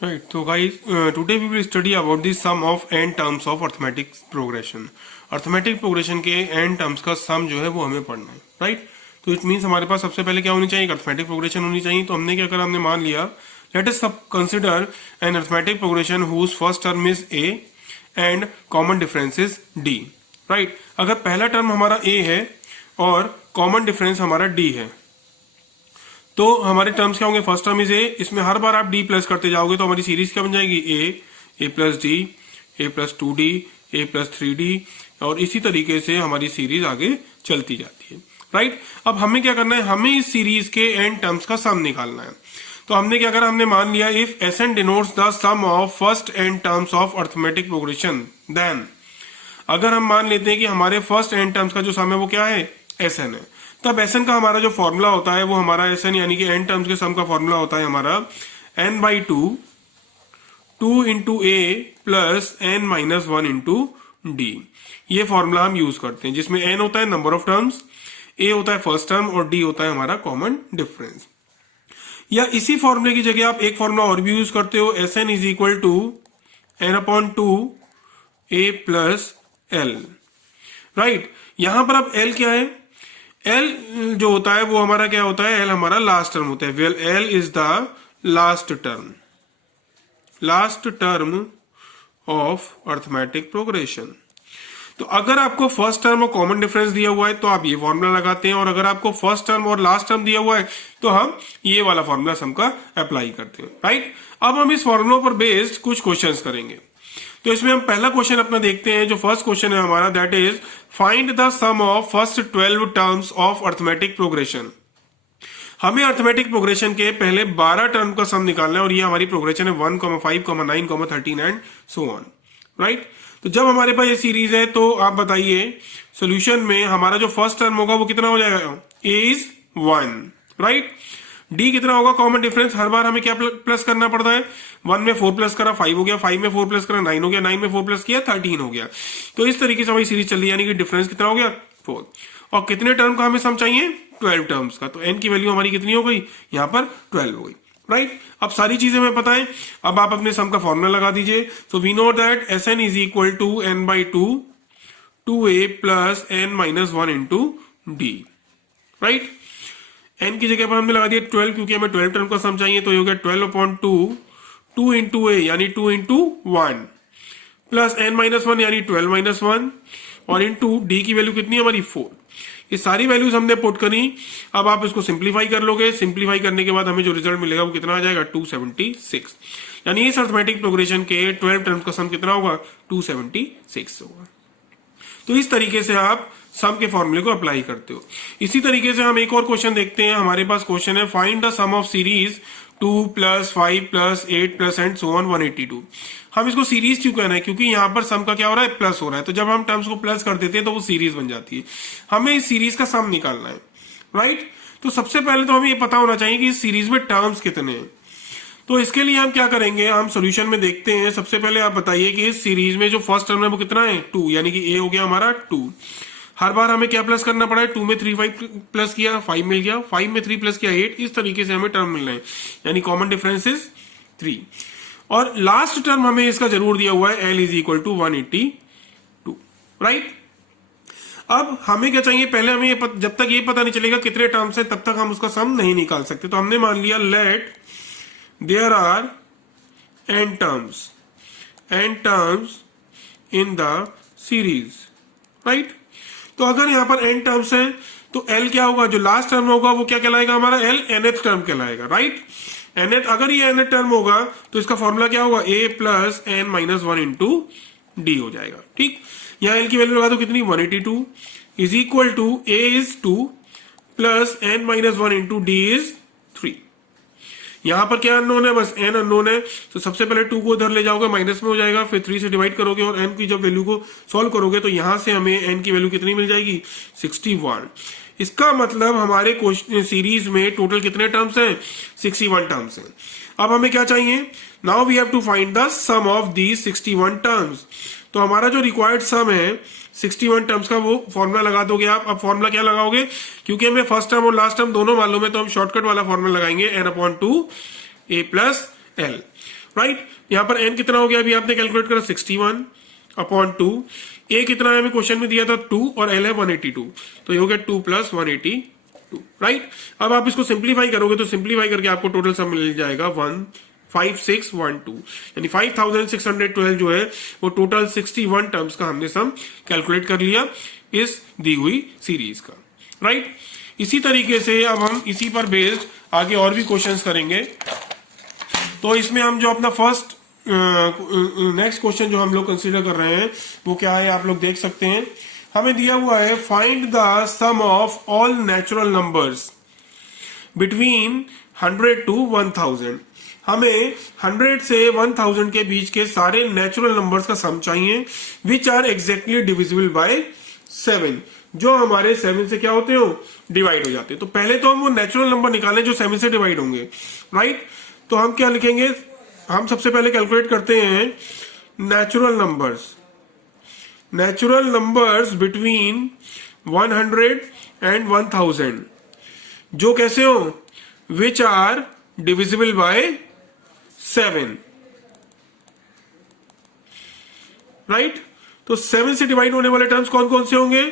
Right. So guys, today we will study about the sum of n terms of arithmetic progression. Arithmetic progression के n terms का सम जो है वो हमें पढ़ना है, राइट। तो इट मीन्स हमारे पास सबसे पहले क्या होनी चाहिए, अर्थमेटिक प्रोग्रेशन होनी चाहिए। तो हमने क्या करा, हमने मान लिया let us consider an arithmetic progression whose first term is a and common difference is d, right. अगर पहला टर्म हमारा a है और कॉमन डिफरेंस हमारा d है तो हमारे टर्म्स क्या होंगे, फर्स्ट टर्म इज ए, इसमें हर बार आप डी प्लस करते जाओगे तो हमारी सीरीज क्या बन जाएगी, ए प्लस डी, ए प्लस 2d, ए प्लस 3d, और इसी तरीके से हमारी सीरीज आगे चलती जाती है, राइट। अब हमें क्या करना है, हमें इस सीरीज के एन टर्म्स का सम निकालना है। तो हमने क्या करा, हमने मान लिया if S n denotes the sum of first n terms of arithmetic progression, then अगर हम मान लेते हैं कि हमारे फर्स्ट एन टर्म्स का जो सम है वो क्या है, एस एन है, तब एस एन का हमारा जो फॉर्मूला होता है वो हमारा एस एन यानी कि एन टर्म्स के सम का फॉर्मूला होता है हमारा n by two into A plus n minus 1 into D. ये फॉर्मूला हम यूज करते हैं जिसमें एन होता है नंबर ऑफ टर्म्स, ए होता है फर्स्ट टर्म और डी होता है हमारा कॉमन डिफरेंस। या इसी फॉर्मूले की जगह आप एक फॉर्मूला और भी यूज करते हो, S n is equal to n upon 2 A plus L, right. यहां पर अब एल क्या है, एल जो होता है वो हमारा क्या होता है, एल हमारा लास्ट टर्म होता है। Well L is the last term of arithmetic progression. तो अगर आपको फर्स्ट टर्म और कॉमन डिफरेंस दिया हुआ है तो आप ये फॉर्मूला लगाते हैं, और अगर आपको फर्स्ट टर्म और लास्ट टर्म दिया हुआ है तो हम ये वाला फॉर्मूला सम का अप्लाई करते हैं, राइट। अब हम इस फॉर्मूला पर बेस्ड कुछ क्वेश्चंस करेंगे। तो इसमें हम पहला क्वेश्चन अपना देखते हैं, जो फर्स्ट क्वेश्चन है हमारा, that is find the sum of first 12 terms of arithmetic progression. हमें अर्थमेटिक प्रोग्रेशन के पहले 12 टर्म का सम निकालना है, और ये हमारी प्रोग्रेशन है 1, 5, 9, 13 एंड सो ऑन, राइट। तो जब हमारे पास ये सीरीज है तो आप बताइए सोल्यूशन में हमारा जो फर्स्ट टर्म होगा वो कितना हो जाएगा, a इज 1, राइट। डी कितना होगा, कॉमन डिफरेंस, हर बार हमें क्या प्लस करना पड़ता है, 1 में 4 प्लस करा 5 हो गया, 5 में 4 प्लस करा 9 हो गया, 9 में 4 प्लस किया 13 हो गया। तो इस तरीके से हमारी सीरीज चल रही है, यानी कि डिफरेंस कितना हो गया 4। और कितने टर्म का हमें सम चाहिए, 12 टर्म्स का। तो एन की वैल्यू हमारी कितनी हो गई, यहाँ पर 12 हो गई, राइट। अब सारी चीजें हमें पता है, अब आप अपने सम का फॉर्मूला लगा दीजिए। तो we know that S n is equal to n by 2 A plus n minus 1 into D, right. N की जगह पर हमने लगा दिया 12 क्योंकि हमें 12 टर्म का सम चाहिए, तो ये हो गया 12 अपॉन 2 इंटू ए यानी 2 इंटू 1 प्लस एन माइनस 1 यानी 12 माइनस 1 और इंटू डी की वैल्यू कितनी है हमारी 4। ये सारी वैल्यूज हमने पुट करी। अब आप इसको सिंप्लीफाई कर लोगे, सिंप्लीफाई करने के बाद हमें जो रिजल्ट मिलेगा वो कितना आ जाएगा 276, यानी इस अर्थमेटिक प्रोग्रेशन के 12 टर्म्स का सम कितना होगा 276 होगा। तो इस तरीके से आप सम के फॉर्मूले को अप्लाई करते हो। इसी तरीके से हम एक और क्वेश्चन देखते हैं। हमारे पास क्वेश्चन है find the sum of series 2 + 5 + 8 + and so on 182। हम इसको सीरीज क्यों कहना है, क्योंकि यहाँ पर सम का क्या हो रहा है, प्लस हो रहा है। तो जब हम टर्म्स को प्लस कर देते हैं तो वो सीरीज बन जाती है। हमें इस सीरीज का सम निकालना है, राइट। तो सबसे पहले तो हमें ये पता होना चाहिए कि इस सीरीज में टर्म्स कितने हैं। तो इसके लिए हम क्या करेंगे, हम सॉल्यूशन में देखते हैं। सबसे पहले आप बताइए कि इस सीरीज में जो फर्स्ट टर्म है वो कितना है 2, यानी कि ए हो गया हमारा 2। हर बार हमें क्या प्लस करना पड़ा है, 2 में 3 5 प्लस किया 5 मिल गया, 5 में 3 प्लस किया 8। इस तरीके से हमें टर्म मिल रहे हैं, यानी कॉमन डिफरेंस इज 3। और लास्ट टर्म हमें इसका जरूर दिया हुआ है L is equal to 182, right. अब हमें क्या चाहिए, पहले हमें जब तक ये पता नहीं चलेगा कितने टर्म्स हैं तब तक हम उसका सम नहीं निकाल सकते। तो हमने मान लिया let there are n terms in the series, right. तो अगर यहां पर n टर्म्स हैं तो l क्या होगा, जो लास्ट टर्म होगा वो क्या कहलाएगा हमारा l nth टर्म कहलाएगा, राइट। nth, अगर ये nth टर्म होगा तो इसका फॉर्मूला क्या होगा, a plus n minus 1 into D हो जाएगा, ठीक। यहां l की वैल्यू लगा दो कितनी 182 is equal to a is 2 plus n minus 1 into D is 3। यहां पर क्या अननोन है, बस n अननोन है। तो सबसे पहले 2 को उधर ले जाओगे, माइनस में हो जाएगा, फिर 3 से डिवाइड करोगे और n की जब वैल्यू को सॉल्व करोगे तो यहां से हमें n की वैल्यू कितनी मिल जाएगी 61। इसका मतलब हमारे क्वेश्चन सीरीज में टोटल कितने टर्म्स हैं 61 टर्म्स हैं। अब हमें क्या चाहिए, now we have to find the sum of these 61 terms. तो हमारा जो रिक्वायर्ड सम है 61 टर्म्स का वो फॉर्मूला लगा दोगे आप। अब फॉर्मूला क्या लगाओगे, क्योंकि हमें फर्स्ट टर्म और लास्ट टर्म दोनों मालूम है तो हम शॉर्टकट वाला फॉर्मूला लगाएंगे n/2 a + l। राइट। यहाँ पर n कितना हो गया अभी आपने कैलकुलेट करा 61/2। a कितना है हमें क्वेश्चन में दिया था 2 और l है 182, तो ये हो गया 2 + 182, राइट। अब आप इसको सिंप्लीफाई करोगे तो सिंप्लीफाई करके आपको टोटल सम मिल जाएगा 15612, यानी 5612 जो है वो टोटल 61 टर्म्स का हमने सम कैलकुलेट कर लिया इस दी हुई सीरीज का, राइट। इसी तरीके से अब हम इसी पर बेस्ड आगे और भी क्वेश्चंस करेंगे। तो इसमें हम जो अपना फर्स्ट नेक्स्ट क्वेश्चन जो हम लोग कंसीडर कर रहे हैं वो क्या है, आप लोग देख सकते हैं। हमें दिया हुआ है find the sum of all natural numbers between 100 to 1000। हमें 100 से 1000 के बीच के सारे नेचुरल नंबर्स का सम चाहिए which are exactly divisible by 7, जो हमारे 7 से क्या होते हो, डिवाइड हो जाते हैं। तो पहले तो हम वो नेचुरल नंबर निकालें जो 7 से डिवाइड होंगे, राइट। तो हम क्या लिखेंगे, हम सबसे पहले कैलकुलेट करते हैं नेचुरल नंबर्स बिटवीन 100 एंड 1000, जो कैसे हो, which are divisible by 7, right. तो 7 से डिवाइड होने वाले टर्म्स कौन कौन से होंगे।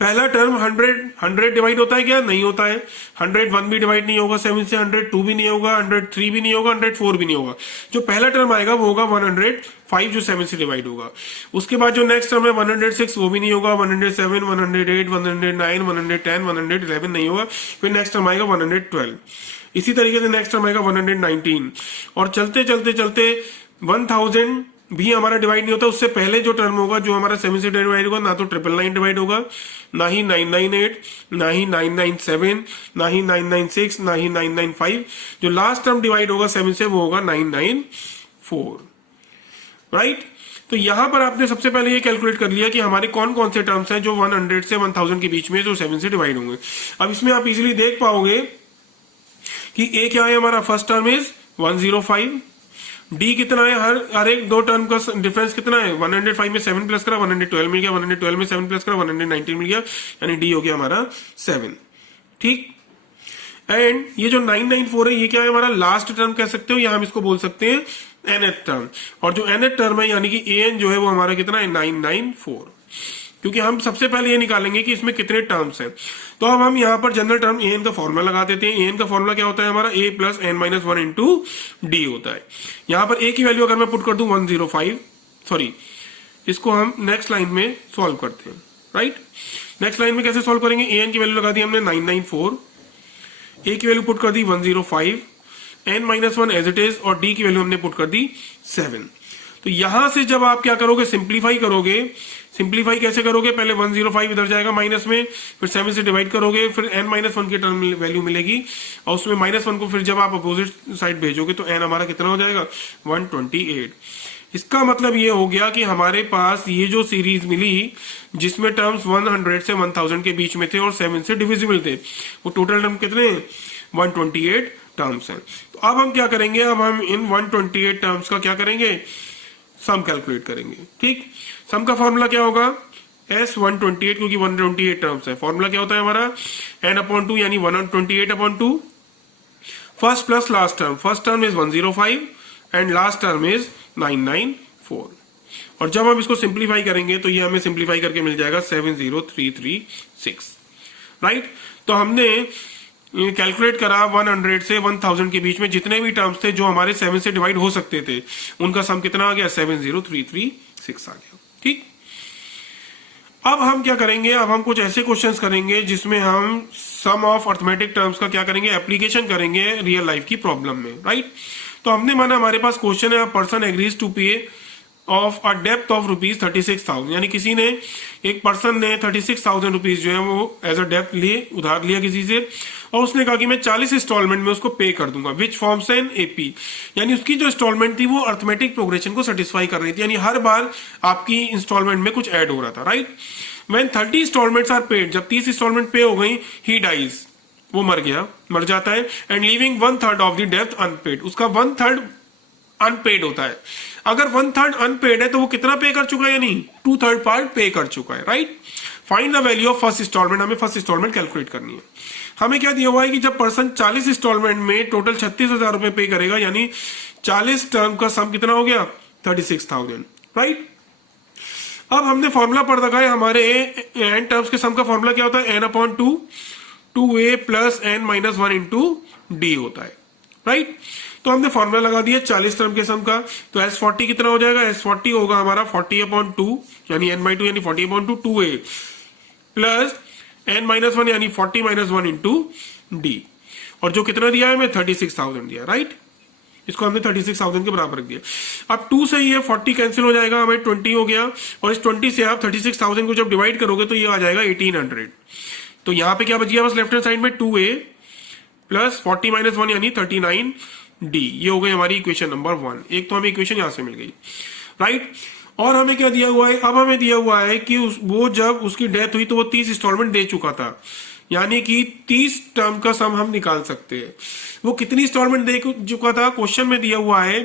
पहला टर्म 100 डिवाइड होता है क्या, नहीं होता है। 101 भी डिवाइड नहीं होगा 7 से, 102 भी नहीं होगा, 103 भी नहीं होगा, 104 भी नहीं होगा। जो पहला टर्म आएगा वो होगा 105 जो 7 से डिवाइड होगा। उसके बाद जो नेक्स्ट टर्म है 106 वो भी नहीं होगा, 107, 108, 109, 110, 111 नहीं होगा। फिर नेक्स्ट टर्म आएगा 112। इसी तरीके से नेक्स्ट टर्म आएगा 119 और चलते चलते चलते 1000 भी हमारा डिवाइड नहीं होता। उससे पहले जो टर्म होगा जो हमारा 7 से डिवाइड होगा, ना तो 999 डिवाइड होगा, ना ही 998, ना ही 997, ना ही 996, ना ही 995। जो लास्ट टर्म डिवाइड होगा 7 से वो होगा 994, राइट। तो यहां पर आपने सबसे पहले ये कैलकुलेट कर लिया कि हमारे कौन कौन से टर्म्स हैं जो 100 से 1000 के बीच में जो 7 से डिवाइड होंगे। अब इसमें आप इजिली देख पाओगे कि ए क्या है, हमारा फर्स्ट टर्म इज 105, डी कितना है, हर एक दो टर्म का डिफरेंस कितना है, 105 में 7 प्लस करा 112 मिल गया, 112 में 7 प्लस करा 119 मिल गया, यानी डी हो गया हमारा 7, ठीक। एंड ये जो 994 है ये क्या है, हमारा लास्ट टर्म कह सकते हो, या हम इसको बोल सकते हैं nth टर्म। और जो nth टर्म है यानी कि an जो है वो हमारा कितना है 994, क्योंकि हम सबसे पहले ये निकालेंगे कि इसमें कितने टर्म्स हैं। तो अब हम यहाँ पर जनरल टर्म an का फॉर्मूला लगा देते हैं। an का फॉर्मूला क्या होता है हमारा, a plus n-1 into D होता है। यहाँ पर a की वैल्यू अगर मैं पुट कर दूं 105, सॉरी इसको हम नेक्स्ट लाइन में सॉल्व करते हैं, राइट। नेक्स्ट लाइन में कैसे सॉल्व करेंगे, an की वैल्यू लगा दी हमने 994, a की वैल्यू पुट कर दी 105, n-1 एज इट इज, और d की वैल्यू हमने पुट कर दी 7। तो यहां से जब आप क्या करोगे, सिंप्लीफाई करोगे। सिंप्लीफाई कैसे करोगे, पहले 105 इधर जाएगा माइनस में, फिर 7 से डिवाइड करोगे, फिर n-1 की टर्म वैल्यू मिलेगी, और उसमें -1 को फिर जब आप अपोजिट साइड भेजोगे तो n हमारा कितना हो जाएगा 128। इसका मतलब ये हो गया कि हमारे पास ये जो सीरीज मिली जिसमें टर्म्स 100 से 1000 के बीच में थे और 7 से डिविजिबल थे, वो टोटल टर्म कितने 128 टर्म्स हैं। तो अब हम क्या करेंगे, अब हम इन 128 टर्म्स का क्या करेंगे, सम कैलकुलेट करेंगे, ठीक। सम का फॉर्मूला क्या होगा, S128, क्योंकि 128 टर्म्स है। फॉर्मूला क्या होता है हमारा n/2 यानी 128/2, first plus last term. First term is 105 and last term is 994। और जब हम इसको सिंप्लीफाई करेंगे तो ये हमें सिंप्लीफाई करके मिल जाएगा 70336, राइट। तो हमने कैलकुलेट करा 100 से 1000 के बीच में जितने भी टर्म्स थे जो हमारे 7 से डिवाइड हो सकते थे, उनका सम कितना आ गया 70336 आ गया, ठीक। अब हम क्या करेंगे, अब हम कुछ ऐसे क्वेश्चंस करेंगे जिसमें हम सम ऑफ अर्थमेटिक टर्म्स का क्या करेंगे, एप्लीकेशन करेंगे रियल लाइफ की प्रॉब्लम में, राइट। तो हमने माना हमारे पास क्वेश्चन है, पर्सन एग्रीज टू पे ऑफ अ डेप्थ ऑफ ₹36,000, यानी किसी ने, एक पर्सन ने 36,000 रुपीज जो है वो एज अ डेप्थ लिए, उधार लिया किसी से, और उसने कहा कि मैं 40 इंस्टॉलमेंट में उसको पे कर दूंगा, विच फॉर्म्स एन एपी, यानी उसकी जो इंस्टॉलमेंट थी वो अर्थमेटिक प्रोग्रेशन को सेटिस्फाई कर रही थी, यानी हर बार आपकी इंस्टॉलमेंट में कुछ ऐड हो रहा था, right. When 30 installments are paid, जब 30 इंस्टॉलमेंट पे हो गई, ही डाइज, वो मर जाता है, and leaving 1/3 of the depth unpaid, उसका 1/3 अनपेड होता है। अगर 1/3 अनपेड है तो वो कितना पे कर चुका है, यानी 2/3 पार्ट पे कर चुका है, right. Find the value of first installment, हमें फर्स्ट इंस्टॉलमेंट कैलकुलेट करनी है। हमें क्या दिया हुआ है कि जब पर्सन 40 इंस्टॉलमेंट में टोटल 36,000 रुपए पे करेगा, यानी 40 टर्म का सम कितना हो गया 36,000, राइट। अब हमने फॉर्मूला पढ़ रखा है, हमारे एन टर्म्स के सम का फॉर्मूला क्या होता है, n/2 2a plus n minus 1 into D होता है, राइट। तो हमने फॉर्मूला लगा दिया 40 टर्म के सम का, तो S40 कितना हो जाएगा, S40 होगा हमारा 40/2 यानी n/2 यानी 40/2 2a प्लस n माइनस 1 यानी 40 माइनस 1 इंटू डी, और जो कितना दिया है हमें 36,000 दिया, राइट। इसको हमने 36,000 के बराबर रख दिया। अब 2 से ये 40 कैंसिल हो जाएगा, हमें 20 हो गया, और इस 20 से आप 36,000 को जब डिवाइड करोगे तो ये आ जाएगा 1800। तो यहाँ पे क्या बच गया बस लेफ्ट हैंड साइड में 2a प्लस 40 माइनस 1 यानी 39d, ये हो गई हमारी इक्वेशन नंबर 1। एक तो हमें इक्वेशन यहां से मिल गई, राइट। और हमें क्या दिया हुआ है, अब हमें दिया हुआ है कि वो जब उसकी डेथ हुई तो वो 30 इंस्टॉलमेंट दे चुका था, यानी कि 30 टर्म का सम हम निकाल सकते हैं। वो कितनी इंस्टॉलमेंट दे चुका था, क्वेश्चन में दिया हुआ है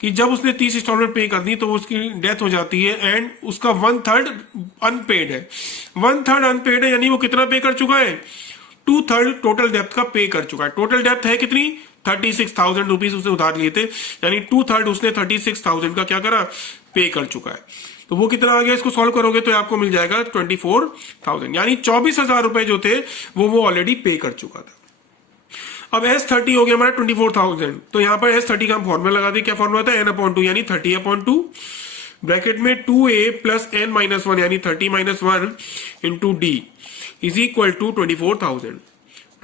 कि जब उसने 30 इंस्टॉलमेंट पे कर दी तो उसकी डेथ हो जाती है, एंड उसका 1/3 अनपेड है। 1/3 अनपेड है यानी वो कितना पे कर चुका है, 2/3 टोटल डेप्थ का पे कर चुका है। टोटल डेप्थ है कितनी 36,000 रुपीज उसने उधार लिए थे, यानी 2/3 उसने 36,000 का क्या करा, पे कर चुका है। तो वो कितना आ गया, इसको सॉल्व करोगे तो आपको मिल जाएगा 24,000, यानी 24,000 रुपए जो थे वो ऑलरेडी पे कर चुका था। अब S30 हो गया हमारा 24,000, तो यहां पर S30 का हम फॉर्मूला लगा दें, क्या फॉर्मूला था, n/2 यानी 30/2 ब्रैकेट में 2a प्लस n माइनस 1 यानी 30 minus 1 into D is equal to 24,000,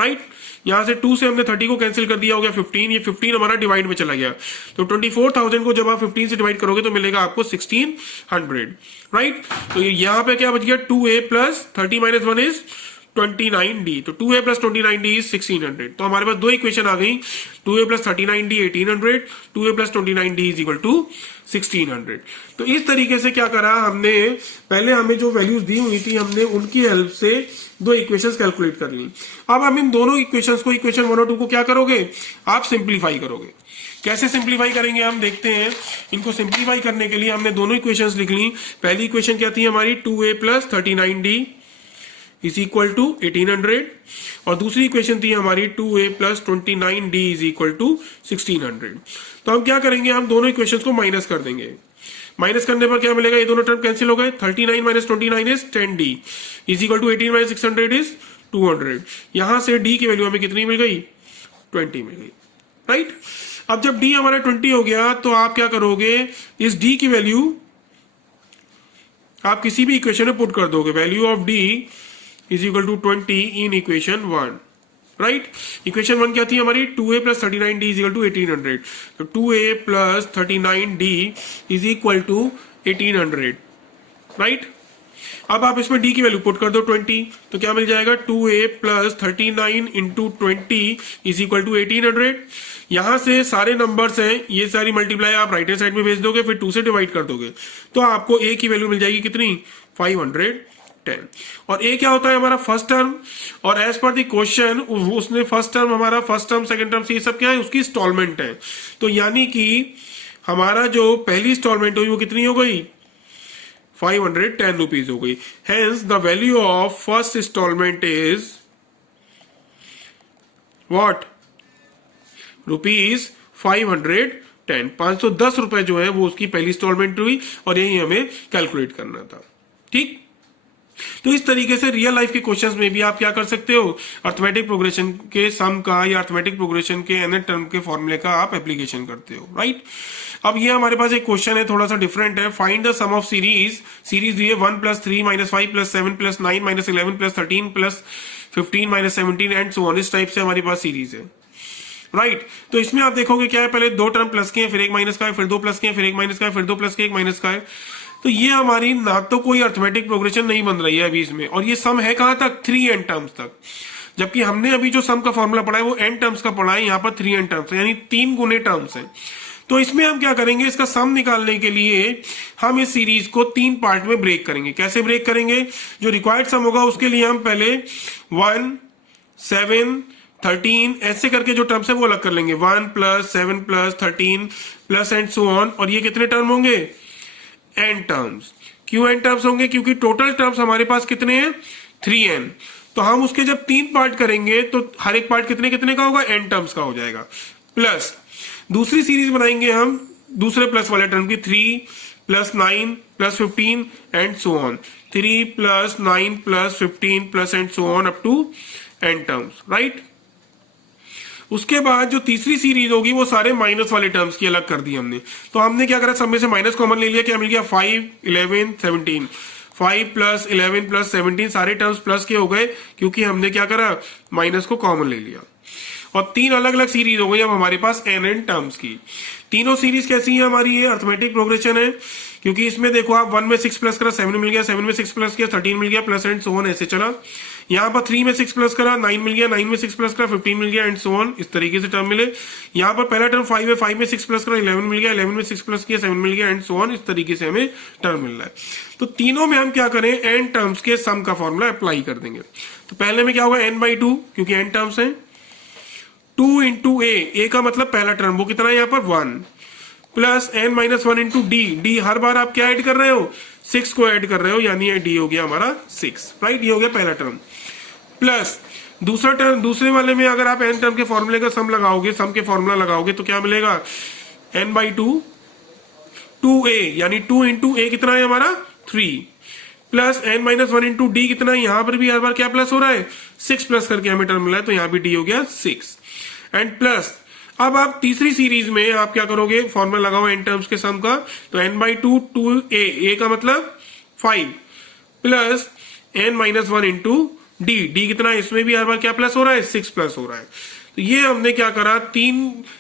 right. यहां से 2 से हमने 30 को कैंसिल कर दिया, हो गया 15, ये 15 हमारा डिवाइड में चला गया, तो 24,000 को जब आप 15 से डिवाइड करोगे तो मिलेगा आपको 1600, राइट। तो यहां पे क्या बच गया, 2a plus 30 minus 1 is 29d, तो 2a प्लस 29d इज 1600। तो हमारे पास दो इक्वेशन आ गई, 2a plus 39d 1800, 2a plus 29d is equal to 1600। तो इस तरीके से क्या करा हमने, पहले हमें जो वैल्यूज दी हुई थी हमने उनकी हेल्प से दो इक्वेशंस कैलकुलेट कर ली। अब हम इन दोनों इक्वेशंस को, इक्वेशन 1 और 2 को क्या करोगे, आप सिंप्लीफाई करोगे। कैसे सिंप्लीफाई करेंगे हम देखते हैं। इनको सिंप्लीफाई करने के लिए हमने दोनों इक्वेशंस लिख ली। पहली इक्वेशन क्या थी हमारी, 2a plus 39d is equal to 1800, और दूसरी इक्वेशन थी हमारी 2a plus 29d is equal to 1600। तो हम क्या करेंगे, हम दोनों इक्वेशंस को माइनस कर देंगे। माइनस करने पर क्या मिलेगा, ये दोनों टर्म कैंसिल हो गए, 39 minus 29 is 10d is equal to 18 minus 600 is 200। यहां से d की वैल्यू हमें कितनी मिल गई, 20 मिल गई, राइट। अब जब d हमारा 20 हो गया तो आप क्या करोगे, इस d की वैल्यू आप किसी भी इक्वेशन में पुट कर दोगे। Value of d is equal to 20 in equation 1, right. Equation 1 क्या थी हमारी, 2a plus 39d is equal to 1800, तो 2a plus 39d is equal to 1800, right. अब आप इसमें d की वैल्यू पुट कर दो 20, तो क्या मिल जाएगा, 2a plus 39 into 20 is equal to 1800। यहां से सारे नंबर्स हैं, ये सारी मल्टीप्लाई आप राइट हैंड साइड में भेज दोगे, फिर 2 से डिवाइड कर दोगे, तो आपको a की वैल्यू मिल जाएगी कितनी, 510। और a क्या होता है हमारा फर्स्ट टर्म, और एज पर द क्वेश्चन उसने फर्स्ट टर्म, हमारा फर्स्ट टर्म सेकंड टर्म ये सब क्या है, उसकी इंस्टॉलमेंट है। तो यानी कि हमारा जो पहली इंस्टॉलमेंट हुई वो कितनी हो गई, 510 रुपीज हो गई। Hence the value of first installment is what, rupees 510। 510 रुपए जो है वो उसकी पहली इंस्टॉलमेंट हुई, और यही हमें कैलकुलेट करना था, ठीक। तो इस तरीके से रियल लाइफ के क्वेश्चंस में भी आप क्या कर सकते हो, अर्थमेटिक प्रोग्रेशन के सम का या अर्थमेटिक प्रोग्रेशन के nth टर्म के फॉर्मूले का आप एप्लीकेशन करते हो, राइट। अब ये हमारे पास एक क्वेश्चन है, थोड़ा सा डिफरेंट है। Find the sum of series दी है 1 plus 3 minus 5 plus 7 plus 9 minus 11 plus 13 plus 15 minus 17 and so on. इस टाइप से हमारी पास सीरीज है, राइट। तो इसमें आप देखोगे क्या है, पहले 2 टर्म प्लस के हैं, फिर 1 माइनस का है, फिर 2 प्लस के हैं, फिर 1 माइनस का है, फिर 2 प्लस के 1 माइनस का है। तो ये हमारी ना तो कोई अर्थमेटिक प्रोग्रेशन नहीं बन रही है अभी इसमें, और ये सम है कहां तक, 3n टर्म्स तक, जबकि हमने अभी जो सम का फॉर्मूला पढ़ा है वो n टर्म्स का पढ़ा है, यहाँ पर 3n टर्म्स यानी 3 गुने टर्म्स हैं। तो इसमें हम क्या करेंगे, इसका सम निकालने के लिए हम इस सीरीज को 3 पार्ट में ब्रेक करेंगे। कैसे ब्रेक करेंगे, जो रिक्वायर्ड सम होगा उसके लिए हम पहले 1, 7, 13 ऐसे करके जो टर्म्स है वो अलग कर लेंगे, 1 plus 7 plus 13 plus and so on. और ये कितने टर्म होंगे, n टर्म्स। क्यों n टर्म्स होंगे, क्योंकि टोटल टर्म्स हमारे पास कितने हैं, 3n। तो हम उसके जब 3 पार्ट करेंगे तो हर एक पार्ट कितने कितने का होगा, n टर्म्स का हो जाएगा। प्लस दूसरी सीरीज बनाएंगे हम दूसरे प्लस वाले टर्म की, 3 plus 9 plus 15 and so on, 3 plus 9 plus 15 plus and so on up to n terms, right. उसके बाद जो तीसरी सीरीज होगी वो सारे माइनस वाले टर्म्स की अलग कर दी हमने। तो हमने क्या करा, सब में से माइनस कॉमन ले लिया, क्या मिल गया 5 11 17, 5 प्लस 11 प्लस 17 सारे टर्म्स प्लस के हो गए क्योंकि हमने क्या करा, माइनस को कॉमन ले लिया। और 3 अलग अलग सीरीज हो गई अब हमारे पास एन टर्म्स की। तीनों सीरीज कैसी है हमारी, ये अर्थमेटिक प्रोग्रेशन है, क्योंकि इसमें देखो आप 1 में 6 प्लस करा 7 मिल गया, 7 में 6 प्लस किया 13 मिल गया, प्लस एंड सो ऑन ऐसे चला। यहाँ पर 3 में 6 प्लस करा 9 मिल गया, 9 में 6 प्लस करा 15 मिल गया एंड सो ऑन, इस तरीके से टर्म मिले। यहाँ पर पहला टर्म 5 है, 5 में 6 प्लस करा 11 मिल गया, 11 में 6 प्लस किया 7 मिल गया एंड सो ऑन, इस तरीके से हमें टर्म मिल रहा है। तो तीनों में हम क्या करें, एन टर्म्स के सम का फॉर्मूला अप्लाई कर देंगे। तो पहले में क्या होगा, n/2 क्योंकि एन टर्म्स है, 2 इंटू ए का मतलब पहला टर्म वो कितना है यहाँ पर 1, प्लस n-1 इंटू डी हर बार आप क्या ऐड कर रहे हो, 6 को ऐड कर रहे हो, यानी ये डी हो गया हमारा 6, राइट। ये हो गया पहला टर्म, प्लस दूसरा टर्म, दूसरे वाले में अगर आप एन टर्म के फॉर्मूले का सम लगाओगे, सम के फॉर्मूला लगाओगे तो क्या मिलेगा, n/2 2a, यानी 2 इंटू ए कितना है हमारा 3, प्लस n-1 इंटू डी कितना है, यहां पर भी हर बार क्या प्लस हो रहा है, 6 प्लस करके हमें टर्म मिला है, तो यहां भी डी हो गया 6 एंड प्लस। अब आप तीसरी सीरीज में आप क्या करोगे, फॉर्मूला लगाओ एन टर्म्स के सम का, तो n/2 2a का मतलब 5 प्लस n-1 इंटू डी कितना है, इसमें भी हर बार क्या प्लस हो रहा है, 6 प्लस हो रहा है। तो ये हमने क्या करा, 3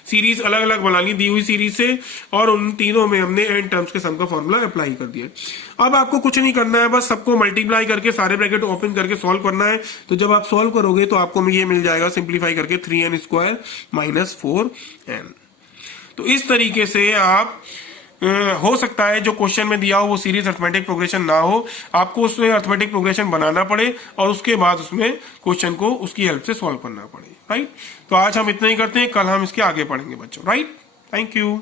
सीरीज अलग अलग बना ली दी हुई सीरीज से, और उन तीनों में हमने एन टर्म्स के सम का फॉर्मूला अप्लाई कर दिया। अब आपको कुछ नहीं करना है, बस सबको मल्टीप्लाई करके सारे ब्रैकेट ओपन करके सॉल्व करना है। तो जब आप सॉल्व करोगे तो आपको ये मिल जाएगा सिंप्लीफाई करके 3n² माइनस 4n। तो इस तरीके से आप हो सकता है जो क्वेश्चन में दिया हो वो सीरीज अर्थमेटिक प्रोग्रेशन ना हो, आपको उसमें अर्थमेटिक प्रोग्रेशन बनाना पड़े और उसके बाद उसमें क्वेश्चन को उसकी हेल्प से सॉल्व करना पड़े, राइट। तो आज हम इतना ही करते हैं, कल हम इसके आगे पढ़ेंगे बच्चों, राइट। Thank you.